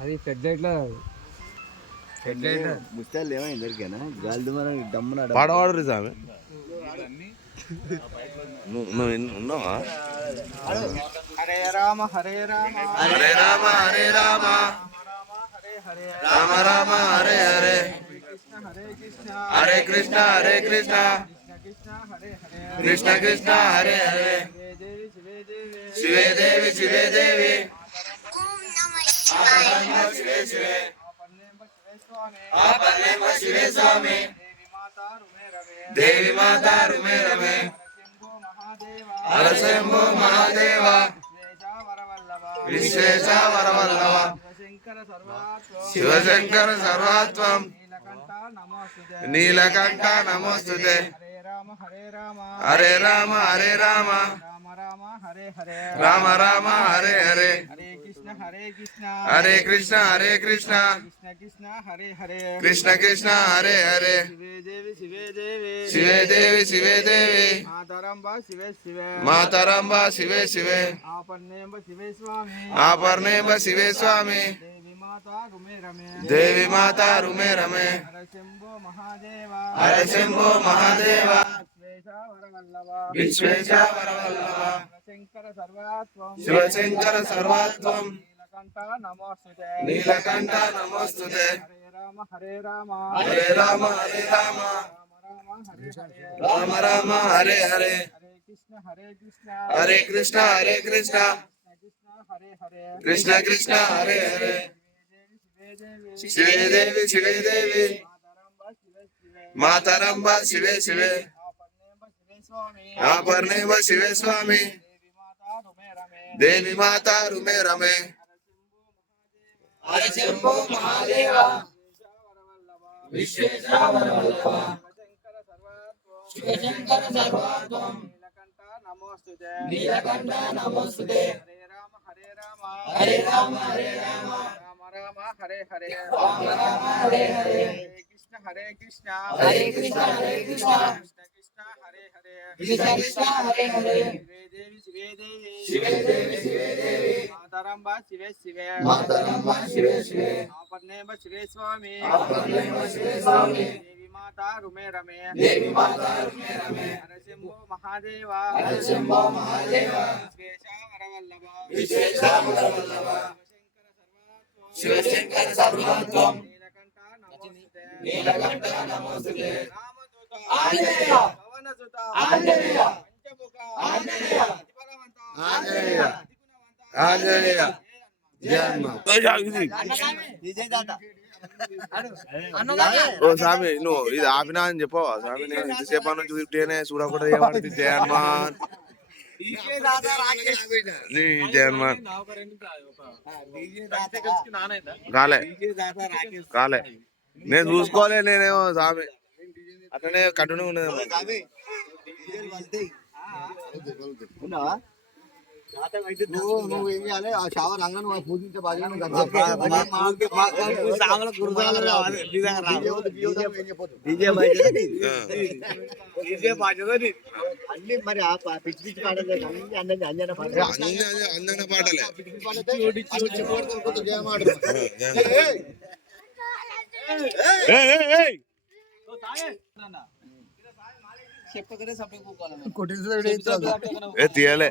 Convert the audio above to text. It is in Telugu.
అది పెద్ద ఇట్లా ముస్తాలు ఏమైనా దొరికానా గాలి దమ్మున పాడవాడు రిజామే నువ్వు ఉన్నావా? హరే రామ హరే రామ హరే రామ హరే రామ రామ రామ హరే హరే హరే కృష్ణ హరే కృష్ణ కృష్ణ కృష్ణ హరే హరే శివే దేవి శివే దేవి శివే శివే శివే స్వామి దేవి మాతా రుమే రమే హరశంభో మహాదేవ విశ్వేశ వరవల్లభ శివశంకర సర్వాత్వం నీలకంఠ నమోస్తుతే హరే రామ హరే రామ రామ రామ హరే హరే హరే కృష్ణ హరే కృష్ణ కృష్ణ కృష్ణ హరే హరే శివే దేవి శివే దేవి మాతరంబ శివే శివే ఆపర్ణేంబ శివే స్వామి దేవి మాతా రుమే రమే హర శంభో మహాదేవ విశ్వేశ వరవల్లభ శివశంకర సర్వాత్వం నీలకంఠ నమోస్తుతే హరే రామ హరే రామ రామ రామ హరే హరే హరే కృష్ణ హరే కృష్ణ కృష్ణ కృష్ణ హరే హరే శివే దేవి శివే దేవి మాతరంబ శివే శివే ఆపర్ణేంబ శివే స్వామి దేవి మాతా రుమే రమే హరశంభో మహాదేవ విశ్వేశ వరవల్లభ శివశంకర సర్వాత్వం నీలకంఠ నమోస్తుతే హరే రామ హరే రామ రామ హరే హరే రామ రామ హరే హరే హరే కృష్ణ హరే కృష్ణ హరే కృష్ణ కృష్ణ హరే హరే కృష్ణ కృష్ణ హరే హరే శివే దేవి శివే దేవి మాతరంబ శివే శివే శివే శివే ఆపర్ణేంబ శివే స్వామి దేవి మాతా రుమే రమే హరశంభో మహాదేవ విశ్వేశ వరవల్లభ శివశంకర సర్వాత్వం నీలకంఠ నమోస్తుతే ఆంజనేయ పవనసుత ఆంజనేయ పంచముఖ ఆంజనేయ ఆంజనేయ ఆంజనేయ ఓ స్వామి నువ్వు ఇది ఆపినా అని చెప్పవా స్వామి? నేను ఇంతసేపు నుంచి చూస్తేనే చూడకుండా ఏమంటుంది జయ హనుమాన్ జయ హనుమాన్ కాలే కాలే నేను చూసుకోలే నేనేమో స్వామి అట్లనే కంటిన్యూ ఉన్నది నువ్వు ఏం చేయాలి ఆ శావ రంగం పూజించే బాధ్యత అన్ని మరి పిచ్చి పిచ్చి పాటలు అంజన పాటలే తీయలే